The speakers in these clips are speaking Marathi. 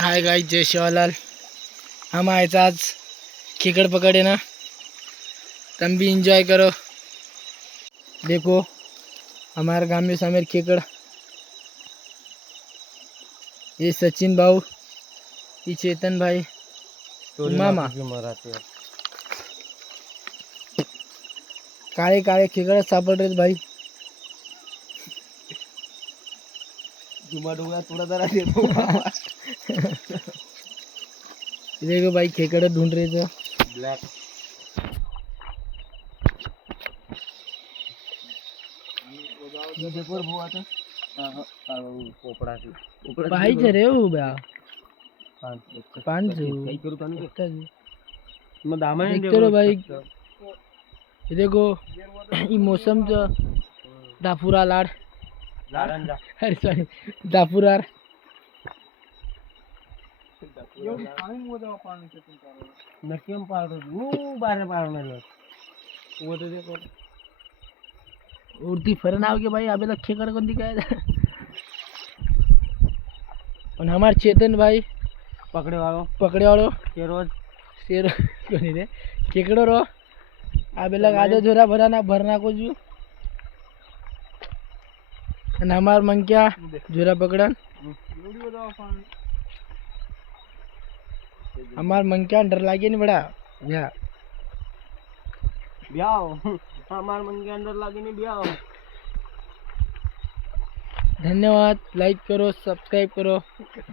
हाय गाइस, जय शिवालाल। हम आए थे आज खेकड़ पकड़े ना, तुम भी इंजॉय करो। देखो हमारे गांव में समीर खेकड़, ये सचिन भाऊ, ये चेतन भाई, मामा। काळे काळे खेकड़ सापड़ रहे भाई। जुमा डोंगा थोड़ा जरा देखो देखो भाई खेकड़ ढूंढ रहे थे। ब्लैक देखो वो आता पोपड़ा की भाई चले हो बया पांच कई करू ताने देखते मैं दामा नहीं रहो भाई। ये देखो ये मौसम जो दापुरा लाड़ लारंजा अरे सॉरी दापुरार नक्की हम पार बारे पार में वो तो देखो उड़ती फरन आओगे भाई। अबे तक खेकड़ कौन दिखाया। और हमारे चेतन भाई पकड़े वालों के रोज शेर कोनी रे खेकड़ो रो। अबे लग आधो जोरा भरना को जू। और हमार मंकिया जोरा पकड़न। हमार मंकिया डर लागे नहीं बड़ा या ब्याओ हमार मन के अंदर लागे नहीं ब्याओ। धन्यवाद। लाइक करो, सब्सक्राइब करो,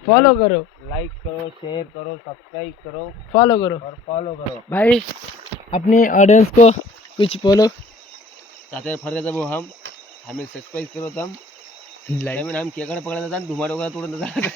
फॉलो करो। लाइक करो, शेयर करो, सब्सक्राइब करो, फॉलो करो और फॉलो करो भाई। अपने ऑडियंस को कुछ बोलो। चाहते फरे जब हम हमें सब्सक्राइब करो तम लाइक हम केकड़ पकड़ा था धुमा डोगा तुरंत